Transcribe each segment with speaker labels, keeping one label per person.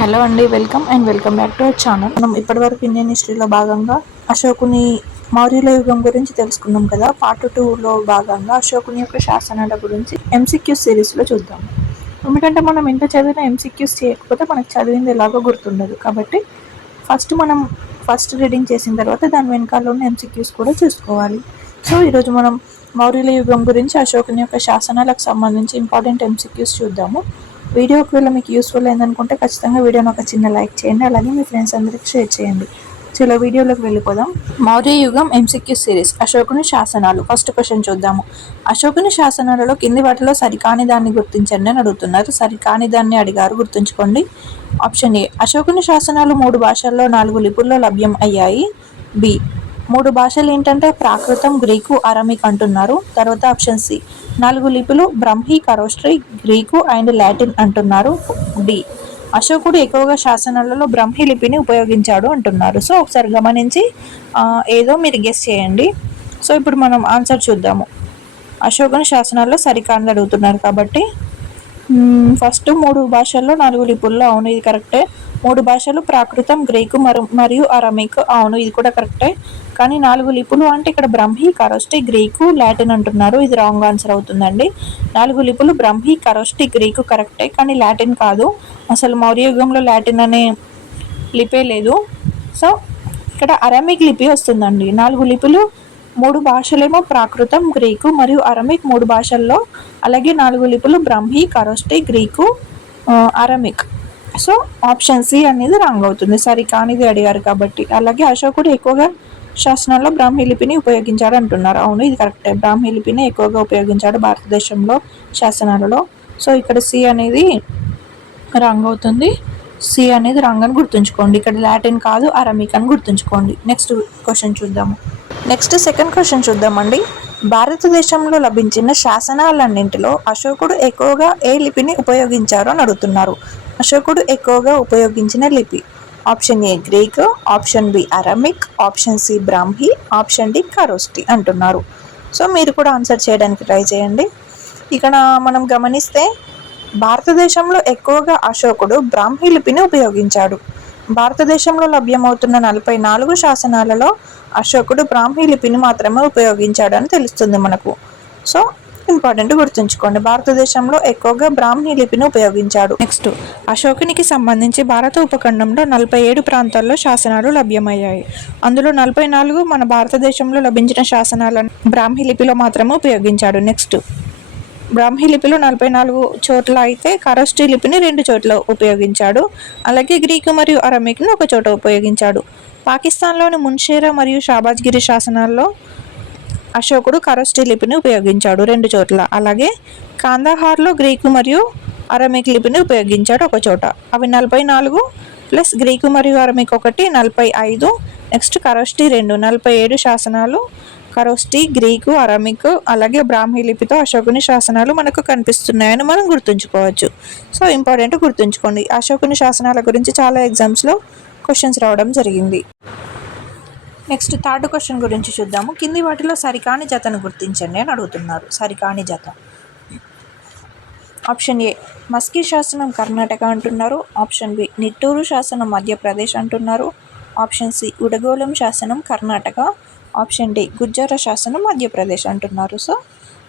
Speaker 1: Hello అండి welcome and welcome back to our channel మనం ఇప్పటివరకు ఇండియన్ హిస్టరీలో భాగంగా అశోకుని మౌర్యుల యుగం గురించి తెలుసుకున్నాం కదా. పార్ట్ టూలో భాగంగా అశోకుని యొక్క శాసనాల గురించి ఎంసీక్యూ సిరీస్లో చూద్దాం. ఎందుకంటే మనం ఇంత చదివినా ఎంసీక్యూస్ చేయకపోతే మనకు చదివింది ఎలాగో గుర్తుండదు. కాబట్టి ఫస్ట్ మనం ఫస్ట్ రీడింగ్ చేసిన తర్వాత దాని వెనకాల ఉన్న ఎంసీక్యూస్ కూడా చూసుకోవాలి. సో ఈరోజు మనం మౌర్యుల యుగం గురించి అశోకుని యొక్క శాసనాలకు సంబంధించి ఇంపార్టెంట్ ఎంసీక్యూస్ చూద్దాము. వీడియో ఒకవేళ మీకు యూస్ఫుల్ అయిందనుకుంటే ఖచ్చితంగా వీడియోని ఒక చిన్న లైక్ చేయండి అలాగే మీ ఫ్రెండ్స్ అందరికీ షేర్ చేయండి. చలో వీడియోలోకి వెళ్ళిపోదాం. మౌర్య యుగం ఎంసీక్యూ సిరీస్ అశోకుని శాసనాలు. ఫస్ట్ క్వశ్చన్ చూద్దాము. అశోకుని శాసనాలలో కింది వాటిలో సరికాని దాన్ని గుర్తించండి అని అడుగుతున్నారు. సరికాని దాన్ని అడిగారు గుర్తుంచుకోండి. ఆప్షన్ ఏ అశోకుని శాసనాలు మూడు భాషల్లో నాలుగు లిపుల్లో లభ్యం అయ్యాయి. బి మూడు భాషలు ఏంటంటే ప్రాకృతం గ్రీకు అరమిక్ అంటున్నారు. తర్వాత ఆప్షన్ సి. నాలుగు లిపులు Brahmi Kharosthi Greek and Latin అంటున్నారు. డి. అశోకుడు ఎక్కువగా శాసనాలలో బ్రహ్మి లిపిని ఉపయోగించాడు అంటున్నారు. సో ఒకసారి గమనించి ఏదో మీరు గెస్ చేయండి. సో ఇప్పుడు మనం ఆన్సర్ చూద్దాము. అశోకుని శాసనాల్లో సరికాని అడుగుతున్నారు కాబట్టి ఫస్ట్ మూడు భాషల్లో నాలుగు లిపుల్లో అవును ఇది కరెక్టే. మూడు భాషలు ప్రాకృతం గ్రీకు మరు మరియు అరమిక్. అవును ఇది కూడా కరెక్టే. కానీ నాలుగు లిపులు అంటే ఇక్కడ బ్రహ్మి కరోస్టి గ్రీకు లాటిన్ అంటున్నారు. ఇది రాంగ్ ఆన్సర్ అవుతుందండి. నాలుగు లిపులు బ్రహ్మి కరోస్టి గ్రీకు కరెక్టే కానీ లాటిన్ కాదు. అసలు మౌర్యయుగంలో లాటిన్ అనే లిపే లేదు. సో ఇక్కడ అరమిక్ లిపి వస్తుందండి. నాలుగు లిపులు మూడు భాషలేమో ప్రాకృతం గ్రీకు మరియు అరమిక్ మూడు భాషల్లో అలాగే నాలుగు లిపులు Brahmi Kharosthi Greek Aramaic. So option C అనేది రాంగ్ అవుతుంది. సరి కానిది అడిగారు కాబట్టి. అలాగే అశోకుడు ఎక్కువగా శాసనాల్లో బ్రాహ్మీ లిపిని ఉపయోగించాడు అంటున్నారు అవును ఇది కరెక్టే. బ్రాహ్మీ లిపిని ఎక్కువగా ఉపయోగించాడు భారతదేశంలో శాసనాలలో. సో ఇక్కడ సి అనేది రాంగ్ అవుతుంది. సి అనేది రాంగ్ అని గుర్తుంచుకోండి. ఇక్కడ లాటిన్ కాదు అరమిక్ అని గుర్తుంచుకోండి. నెక్స్ట్ క్వశ్చన్ చూద్దాము. నెక్స్ట్ సెకండ్ క్వశ్చన్ చూద్దామండి. భారతదేశంలో లభించిన శాసనాలన్నింటిలో అశోకుడు ఎక్కువగా ఏ లిపిని ఉపయోగించారో అని అడుగుతున్నారు. అశోకుడు ఎక్కువగా ఉపయోగించిన లిపి. Option A Greek option B Aramaic option C Brahmi option D Kharosthi అంటున్నారు. సో మీరు కూడా ఆన్సర్ చేయడానికి ట్రై చేయండి. ఇక్కడ మనం గమనిస్తే భారతదేశంలో ఎక్కువగా అశోకుడు బ్రాహ్మీ లిపిని ఉపయోగించాడు. భారతదేశంలో లభ్యమవుతున్న నలభై నాలుగు శాసనాలలో అశోకుడు బ్రాహ్మీ లిపిని మాత్రమే ఉపయోగించాడని తెలుస్తుంది మనకు. సో ఇంపార్టెంట్ గుర్తుంచుకోండి భారతదేశంలో ఎక్కువగా బ్రాహ్మీ లిపిని ఉపయోగించాడు. నెక్స్ట్ అశోకునికి సంబంధించి భారత ఉపఖండంలో నలభై ఏడు ప్రాంతాల్లో శాసనాలు లభ్యమయ్యాయి. అందులో నలభై నాలుగు మన భారతదేశంలో లభించిన శాసనాలను బ్రాహ్మీ లిపిలో మాత్రమే ఉపయోగించాడు. నెక్స్ట్ బ్రాహ్మీ లిపిలో నలభై నాలుగు చోట్ల అయితే కరస్టి లిపిని రెండు చోట్ల ఉపయోగించాడు. అలాగే గ్రీకు మరియు అరమిక్ను ఒక చోట ఉపయోగించాడు. పాకిస్తాన్లోని మున్షేరా మరియు షాబాజ్గిరి శాసనాల్లో అశోకుడు కరస్టి లిపిని ఉపయోగించాడు రెండు చోట్ల. అలాగే కాందాహార్లో గ్రీకు మరియు అరమిక్ లిపిని ఉపయోగించాడు ఒక చోట. అవి నలభై నాలుగు ప్లస్ గ్రీకు మరియు అరమిక్ ఒకటి నలభై ఐదు నెక్స్ట్ కరస్టి రెండు నలభై ఏడు శాసనాలు కరోస్టి గ్రీకు అరమిక్ అలాగే బ్రాహ్మీ లిపితో అశోకుని శాసనాలు మనకు కనిపిస్తున్నాయని మనం గుర్తుంచుకోవచ్చు. సో ఇంపార్టెంట్ గుర్తుంచుకోండి. అశోకుని శాసనాల గురించి చాలా ఎగ్జామ్స్లో క్వశ్చన్స్ రావడం జరిగింది. నెక్స్ట్ థర్డ్ క్వశ్చన్ గురించి చూద్దాము. కింది వాటిలో సరికాని జతను గుర్తించండి అని అడుగుతున్నారు. సరికాని జత. ఆప్షన్ ఏ మస్కీ శాసనం కర్ణాటక అంటున్నారు. ఆప్షన్ బి నిట్టూరు శాసనం మధ్యప్రదేశ్ అంటున్నారు. ఆప్షన్ సి ఉడగోళం శాసనం కర్ణాటక. ఆప్షన్ డి గుజ్జార శాసనం మధ్యప్రదేశ్ అంటున్నారు. సో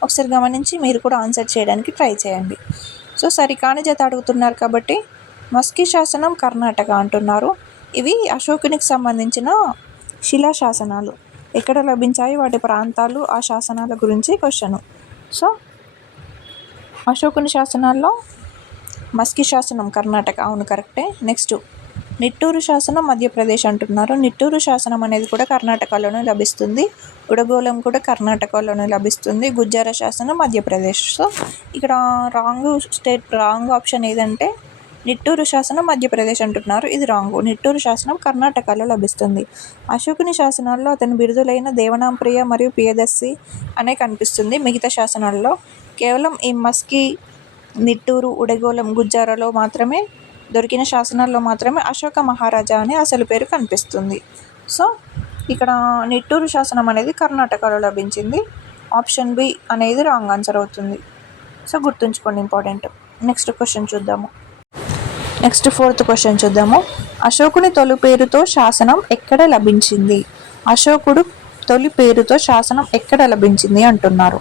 Speaker 1: ఒకసారి గమనించి మీరు కూడా ఆన్సర్ చేయడానికి ట్రై చేయండి. సో సరికాని జత అడుగుతున్నారు కాబట్టి మస్కీ శాసనం కర్ణాటక అంటున్నారు. ఇవి అశోకునికి సంబంధించిన శిలా శాసనాలు. ఎక్కడ లభించాయి? వాటి ప్రాంతాలు ఆ శాసనాల గురించి క్వశ్చన్ సో అశోకుని శాసనాల్లో మస్కి శాసనం కర్ణాటక. అవును కరెక్టే. నెక్స్ట్ నిట్టూరు శాసనం మధ్యప్రదేశ్ అంటున్నారు. నిట్టూరు శాసనం అనేది కూడా కర్ణాటకలోనే లభిస్తుంది. ఉడగోళం కూడా కర్ణాటకలోనే లభిస్తుంది. గుజ్జార శాసనం మధ్యప్రదేశ్. సో ఇక్కడ రాంగ్ స్టేట్ రాంగ్ ఆప్షన్ ఏదంటే నిట్టూరు శాసనం మధ్యప్రదేశ్ అంటున్నారు. ఇది రాంగ్. నిట్టూరు శాసనం కర్ణాటకలో లభిస్తుంది. అశోకుని శాసనాల్లో అతని బిరుదులైన దేవనాంప్రియ మరియు పియదస్సి అనే కనిపిస్తుంది. మిగతా శాసనాల్లో కేవలం ఈ మస్కి నిట్టూరు ఉడగోళం గుజ్జారలో మాత్రమే దొరికిన శాసనాల్లో మాత్రమే అశోక మహారాజా అనే అసలు పేరు కనిపిస్తుంది. సో ఇక్కడ నిట్టూరు శాసనం అనేది కర్ణాటకలో లభించింది. ఆప్షన్ బి అనేది రాంగ్ ఆన్సర్ అవుతుంది. సో గుర్తుంచుకోండి ఇంపార్టెంట్. నెక్స్ట్ క్వశ్చన్ చూద్దాము. నెక్స్ట్ ఫోర్త్ క్వశ్చన్ చూద్దాము. అశోకుని తొలి పేరుతో శాసనం ఎక్కడ లభించింది? అశోకుడు తొలి పేరుతో శాసనం ఎక్కడ లభించింది అంటున్నారు.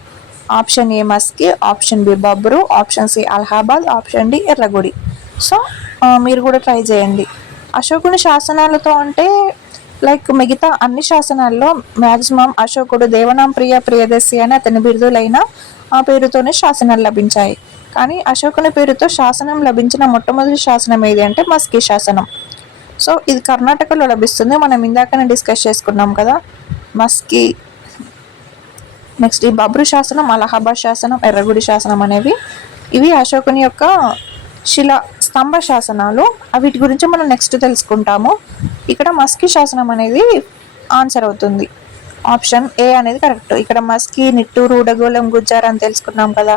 Speaker 1: Option A Maski option B Babru option C Allahabad option D Erragudi. So మీరు కూడా ట్రై చేయండి. అశోకుని శాసనాలతో అంటే లైక్ మిగతా అన్ని శాసనాల్లో మ్యాక్సిమం అశోకుడు దేవనాం ప్రియ ప్రియదర్శి అని అతని బిరుదులైన ఆ పేరుతోనే శాసనాలు లభించాయి. కానీ అశోకుని పేరుతో శాసనం లభించిన మొట్టమొదటి శాసనం ఏది అంటే మస్కీ శాసనం. సో ఇది కర్ణాటకలో లభిస్తుంది. మనం ఇందాకనే డిస్కస్ చేసుకున్నాం కదా మస్కీ నెక్స్ట్ ఈ బబ్రు శాసనం అలహాబాద్ శాసనం ఎర్రగుడి శాసనం అనేవి ఇవి అశోకుని యొక్క శిలా స్తంభ శాసనాలు వీటి గురించి మనం నెక్స్ట్ తెలుసుకుంటాము. ఇక్కడ మస్కీ శాసనం అనేది ఆన్సర్ అవుతుంది. ఆప్షన్ ఏ అనేది కరెక్ట్ ఇక్కడ మస్కి నిట్టూరు ఉడగోళం గుజ్జార్ అని తెలుసుకున్నాం కదా.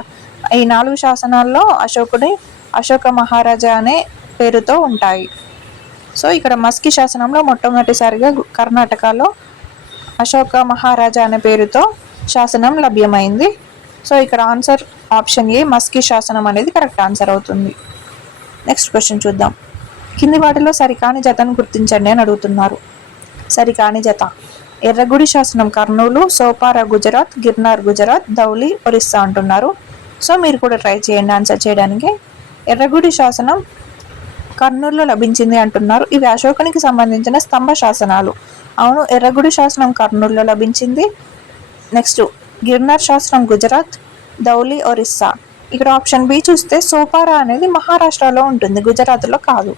Speaker 1: ఈ నాలుగు శాసనాల్లో అశోకుడి అశోక మహారాజా అనే పేరుతో ఉంటాయి. సో ఇక్కడ మస్కీ శాసనంలో మొట్టమొదటిసారిగా కర్ణాటకలో అశోక మహారాజా అనే పేరుతో శాసనం లభ్యమైంది. సో ఇక్కడ ఆన్సర్ ఆప్షన్ ఏ మస్కి శాసనం అనేది కరెక్ట్ ఆన్సర్ అవుతుంది. నెక్స్ట్ క్వశ్చన్ చూద్దాం. కింది వాటిలో సరికాని జతను గుర్తించండి అని అడుగుతున్నారు. సరికాని జత. ఎర్రగుడి శాసనం కర్నూలు సోపార గుజరాత్ గిర్నార్ గుజరాత్ ధౌలి ఒరిస్సా అంటున్నారు. సో మీరు కూడా ట్రై చేయండి ఆన్సర్ చేయడానికి. ఎర్రగుడి శాసనం కర్నూలులో లభించింది అంటున్నారు. ఇవి అశోకునికి సంబంధించిన స్తంభ శాసనాలు. అవును ఎర్రగుడి శాసనం కర్నూలులో లభించింది. నెక్స్ట్ గిర్నార్ శాసనం గుజరాత్ ధౌలి ఒరిస్సా. ఇక్కడ ఆప్షన్ బి చూస్తే సోపారా అనేది మహారాష్ట్రలో ఉంటుంది గుజరాత్లో కాదు.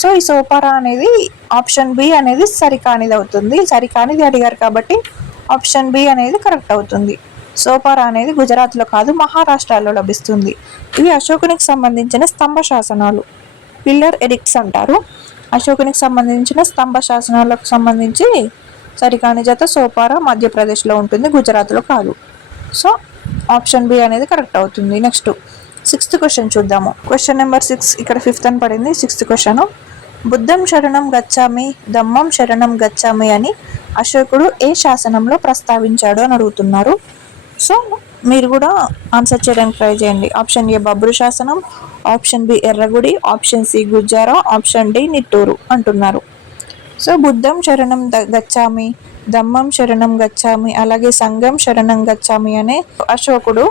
Speaker 1: సో ఈ సోపారా అనేది ఆప్షన్ బి అనేది సరికానిది అవుతుంది. సరికానిది అడిగారు కాబట్టి ఆప్షన్ బి అనేది కరెక్ట్ అవుతుంది. సోపారా అనేది గుజరాత్లో కాదు మహారాష్ట్రలో లభిస్తుంది. ఇవి అశోకునికి సంబంధించిన స్తంభ శాసనాలు. పిల్లర్ ఎడిక్ట్స్ అంటారు. అశోకునికి సంబంధించిన స్తంభ శాసనాలకు సంబంధించి సరికాని జత సోపారా మధ్యప్రదేశ్లో ఉంటుంది గుజరాత్లో కాదు. సో ఆప్షన్ బి అనేది కరెక్ట్ అవుతుంది. నెక్స్ట్ సిక్స్త్ క్వశ్చన్ చూద్దాము. క్వశ్చన్ నెంబర్ సిక్స్ ఇక్కడ ఫిఫ్త్ అని పడింది. Sixth question. బుద్ధం శరణం గచ్చామి దమ్మం శరణం గచ్చామి అని అశోకుడు ఏ శాసనంలో ప్రస్తావించాడు అని అడుగుతున్నారు. సో మీరు కూడా ఆన్సర్ చేయడానికి ట్రై చేయండి. ఆప్షన్ ఏ బబ్రు శాసనం option B Erragudi option C Gujjara option D Nittur అంటున్నారు. సో బుద్ధం శరణం గచ్చామి దమ్మం శరణం గచ్చామి అలాగే సంఘం శరణం గచ్చామి అనే అశోకుడు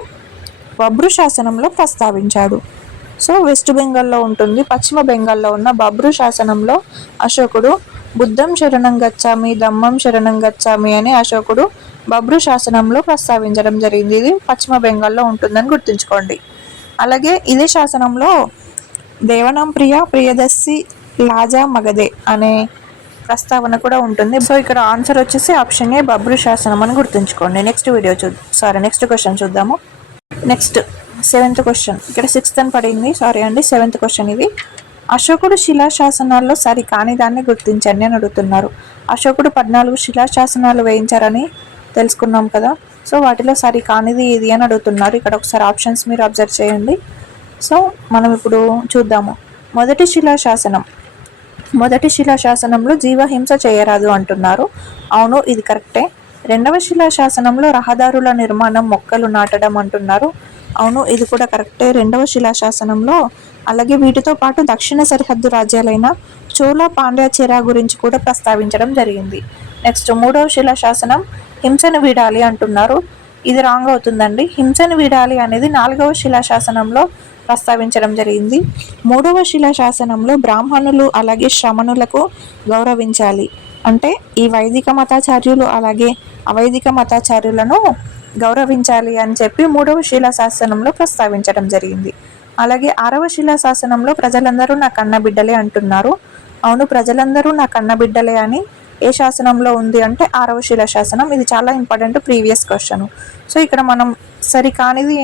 Speaker 1: బబ్రు శాసనంలో ప్రస్తావించాడు. సో వెస్ట్ బెంగాల్లో ఉంటుంది పశ్చిమ బెంగాల్లో ఉన్న బబ్రు శాసనంలో అశోకుడు బుద్ధం శరణం గచ్చామి దమ్మం శరణం గచ్చామి అని అశోకుడు బబ్రు శాసనంలో ప్రస్తావించడం జరిగింది. ఇది పశ్చిమ బెంగాల్లో ఉంటుందని గుర్తుంచుకోండి. అలాగే ఇదే శాసనంలో దేవనం ప్రియ ప్రియదర్శి లాజా మగదే అనే ప్రస్తావన కూడా ఉంటుంది. సో ఇక్కడ ఆన్సర్ వచ్చేసి ఆప్షన్ ఏ బబ్రు శాసనం అని గుర్తుంచుకోండి. నెక్స్ట్ వీడియో చూ సారీ నెక్స్ట్ క్వశ్చన్ చూద్దాము. Next seventh question. ఇక్కడ సిక్స్త్ అని పడింది. సారీ అండి సెవెంత్ క్వశ్చన్ ఇది. అశోకుడు శిలాశాసనాల్లో సరి కాని దాన్ని గుర్తించండి అని అడుగుతున్నారు. అశోకుడు పద్నాలుగు శిలాశాసనాలు వేయించారని తెలుసుకున్నాం కదా. సో వాటిలో సరి కానిది ఇది అని అడుగుతున్నారు. ఇక్కడ ఒకసారి ఆప్షన్స్ మీరు అబ్జర్వ్ చేయండి. సో మనం ఇప్పుడు చూద్దాము. మొదటి శిలాశాసనం మొదటి శిలాశాసనంలో జీవహింస చేయరాదు అంటున్నారు. అవును ఇది కరెక్టే. రెండవ శిలాశాసనంలో రహదారుల నిర్మాణం మొక్కలు నాటడం అంటున్నారు. అవును ఇది కూడా కరెక్టే. రెండవ శిలాశాసనంలో అలాగే వీటితో పాటు దక్షిణ సరిహద్దు రాజ్యాలైన చోళ పాండ్య చెరా గురించి కూడా ప్రస్తావించడం జరిగింది. నెక్స్ట్ మూడవ శిలాశాసనం హింసను వీడాలి అంటున్నారు. ఇది రాంగ్ అవుతుందండి. హింసను వీడాలి అనేది నాలుగవ శిలాశాసనంలో ప్రస్తావించడం జరిగింది. మూడవ శిలాశాసనంలో బ్రాహ్మణులు అలాగే శ్రమణులకు గౌరవించాలి. అంటే ఈ వైదిక మతాచార్యులు అలాగే అవైదిక మతాచార్యులను గౌరవించాలి అని చెప్పి మూడవ శిలాశాసనంలో ప్రస్తావించడం జరిగింది. అలాగే ఆరవ శిలాశాసనంలో ప్రజలందరూ నా కన్నబిడ్డలే అంటున్నారు. అవును ప్రజలందరూ నా కన్నబిడ్డలే అని ఏ శాసనంలో ఉంది అంటే ఆరవ శిలా శాసనం. ఇది చాలా ఇంపార్టెంట్ ప్రీవియస్ క్వశ్చన్. సో ఇక్కడ మనం సరి కానిది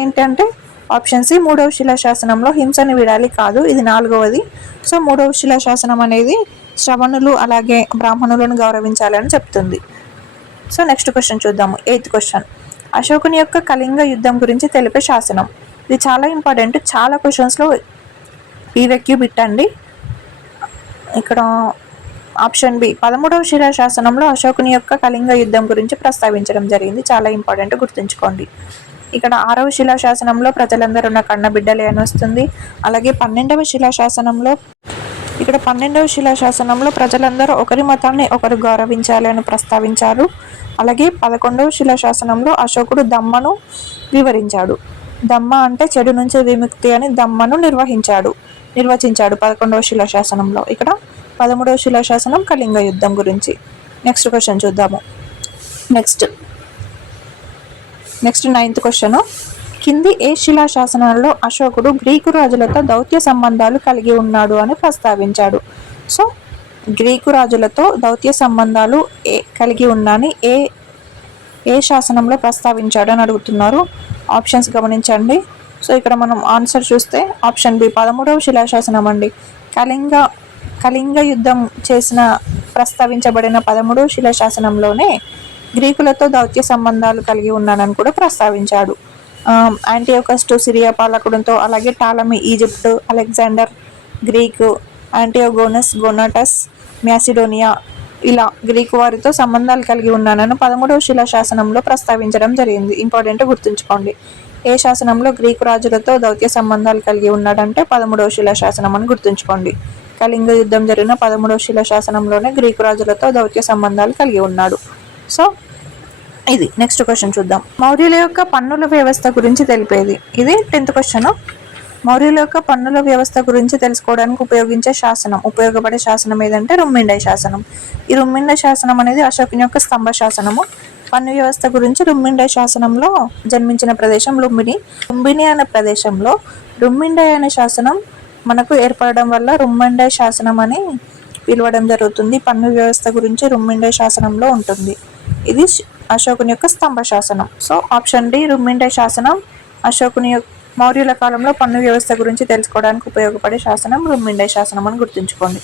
Speaker 1: ఆప్షన్ సి మూడవ శిలా శాసనంలో హింసని విడాలి కాదు ఇది నాలుగవది. సో మూడవ శిలా శాసనం అనేది శ్రవణులు అలాగే బ్రాహ్మణులను గౌరవించాలని చెప్తుంది. సో నెక్స్ట్ క్వశ్చన్ చూద్దాము. Eighth question. అశోకుని యొక్క కళింగ యుద్ధం గురించి తెలిపే శాసనం. ఇది చాలా ఇంపార్టెంట్. చాలా క్వశ్చన్స్లో పీవెక్యూ పెట్టండి. ఇక్కడ ఆప్షన్ బి. పదమూడవ శిలా శాసనంలో అశోకుని యొక్క కళింగ యుద్ధం గురించి ప్రస్తావించడం జరిగింది. చాలా ఇంపార్టెంట్ గుర్తుంచుకోండి. ఇక్కడ ఆరవ శిలా శాసనంలో ప్రజలందరూ ఉన్న కన్నబిడ్డలే అని వస్తుంది. అలాగే పన్నెండవ శిలా శాసనంలో ఇక్కడ పన్నెండవ శిలాశాసనంలో ప్రజలందరూ ఒకరి మతాన్ని ఒకరు గౌరవించాలి అని ప్రస్తావించారు. అలాగే పదకొండవ శిలాశాసనంలో అశోకుడు దమ్మను వివరించాడు. దమ్మ అంటే చెడు నుంచి విముక్తి అని దమ్మను నిర్వహించాడు నిర్వచించాడు పదకొండవ శిలాశాసనంలో. ఇక్కడ పదమూడవ శిలాశాసనం కళింగ యుద్ధం గురించి. నెక్స్ట్ క్వశ్చన్ చూద్దాము. నెక్స్ట్ నెక్స్ట్ నైన్త్ క్వశ్చన్ కింది ఏ శిలా శాసనాలలో అశోకుడు గ్రీకు రాజులతో దౌత్య సంబంధాలు కలిగి ఉన్నాడు అని ప్రస్తావించాడు. సో గ్రీకు రాజులతో దౌత్య సంబంధాలు ఏ కలిగి ఉన్నాని ఏ ఏ శాసనంలో ప్రస్తావించాడు అని అడుగుతున్నారు. ఆప్షన్స్ గమనించండి. సో ఇక్కడ మనం ఆన్సర్ చూస్తే ఆప్షన్ బి పదమూడవ శిలాశాసనం అండి. కళింగ కళింగ యుద్ధం చేసిన ప్రస్తావించబడిన పదమూడవ శిలాశాసనంలోనే గ్రీకులతో దౌత్య సంబంధాలు కలిగి ఉన్నానని కూడా ప్రస్తావించాడు. యాంటీయోకస్టు సిరియా పాలకుడంతో అలాగే Ptolemy Egypt Alexander Greek Antigonus Gonatas Macedonia ఇలా గ్రీకు వారితో సంబంధాలు కలిగి ఉన్నానని పదమూడవ శిలా శాసనంలో ప్రస్తావించడం జరిగింది. ఇంపార్టెంట్ గుర్తుంచుకోండి. ఏ శాసనంలో గ్రీకు రాజులతో దౌత్య సంబంధాలు కలిగి ఉన్నాడంటే పదమూడవ శిలా శాసనం అని గుర్తుంచుకోండి. కళింగ యుద్ధం జరిగిన పదమూడవ శిలా శాసనంలోనే గ్రీకు రాజులతో దౌత్య సంబంధాలు కలిగి ఉన్నాడు. సో ఇది నెక్స్ట్ క్వశ్చన్ చూద్దాం. మౌర్యుల యొక్క పన్నుల వ్యవస్థ గురించి తెలిపేది. ఇది టెన్త్ క్వశ్చన్ మౌర్యుల యొక్క పన్నుల వ్యవస్థ గురించి తెలుసుకోవడానికి ఉపయోగించే శాసనం. ఉపయోగపడే శాసనం ఏదంటే రుమ్మిండై శాసనం. ఈ రుమ్మిండై శాసనం అనేది అశోకుని యొక్క స్తంభ శాసనము. పన్ను వ్యవస్థ గురించి రుమ్మిండై శాసనంలో జన్మించిన ప్రదేశం లుంబిని లుంబిని అనే ప్రదేశంలో రుమ్మిండై అనే శాసనం మనకు ఏర్పడడం వల్ల రుమ్మిండై శాసనం అని పిలవడం జరుగుతుంది. పన్ను వ్యవస్థ గురించి రుమ్మిండై శాసనంలో ఉంటుంది. ఇది అశోకుని యొక్క స్తంభ శాసనం. సో ఆప్షన్ డి రుమ్మిండై శాసనం. అశోకుని మౌర్యుల కాలంలో పన్ను వ్యవస్థ గురించి తెలుసుకోవడానికి ఉపయోగపడే శాసనం రుమ్మిండై శాసనం అని గుర్తుంచుకోండి.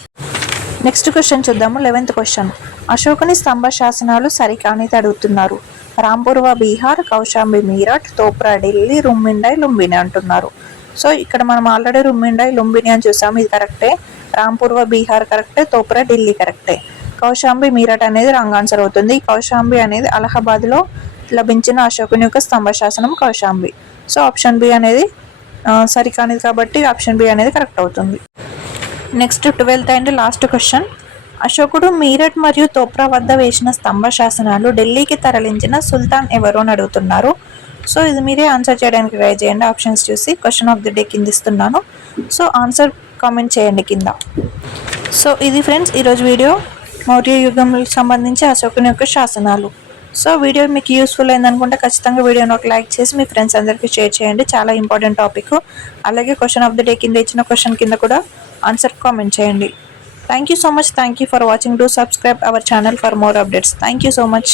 Speaker 1: నెక్స్ట్ క్వశ్చన్ చూద్దాము. Eleventh question. అశోకుని స్తంభ శాసనాలు సరికాని అడుగుతున్నారు. రాంపూర్వ బీహార్ కౌశాంబి మీరట్ తోప్రా ఢిల్లీ రుమ్మిండై లుంబిని అంటున్నారు. సో ఇక్కడ మనం ఆల్రెడీ రుమ్మిండై లుంబిని అని చూసాము. ఇది కరెక్టే. రాంపూర్వ బీహార్ కరెక్టే. తోప్రా ఢిల్లీ కరెక్టే. కౌశాంబి మీరట్ అనేది రాంగ్ ఆన్సర్ అవుతుంది. కౌశాంబి అనేది అలహాబాద్లో లభించిన అశోకుని యొక్క స్తంభ శాసనం కౌశాంబి. సో ఆప్షన్ బి అనేది సరికానిది కాబట్టి ఆప్షన్ బి అనేది కరెక్ట్ అవుతుంది. Next twelfth and last question. అశోకుడు మీరట్ మరియు తోప్రా వద్ద వేసిన స్తంభ శాసనాలు ఢిల్లీకి తరలించిన సుల్తాన్ ఎవరు అని అడుగుతున్నారు. సో ఇది మీరే ఆన్సర్ చేయడానికి ట్రై చేయండి. ఆప్షన్స్ చూసి క్వశ్చన్ ఆఫ్ ది డే కింద ఇస్తున్నాను. సో ఆన్సర్ కామెంట్ చేయండి కింద. సో ఇది ఫ్రెండ్స్ ఈరోజు వీడియో. మౌర్య యుగంకి సంబంధించి అశోకుని యొక్క శాసనాలు. సో వీడియో మీకు యూస్ఫుల్ అయిందనుకుంటే ఖచ్చితంగా వీడియోని ఒక లైక్ చేసి మీ ఫ్రెండ్స్ అందరికీ షేర్ చేయండి. చాలా ఇంపార్టెంట్ టాపిక్ అలాగే క్వశ్చన్ ఆఫ్ ద డే కింద ఇచ్చిన క్వశ్చన్ కింద కూడా ఆన్సర్ కామెంట్ చేయండి. Thank you so much thank you for watching do subscribe our channel for more updates thank you so much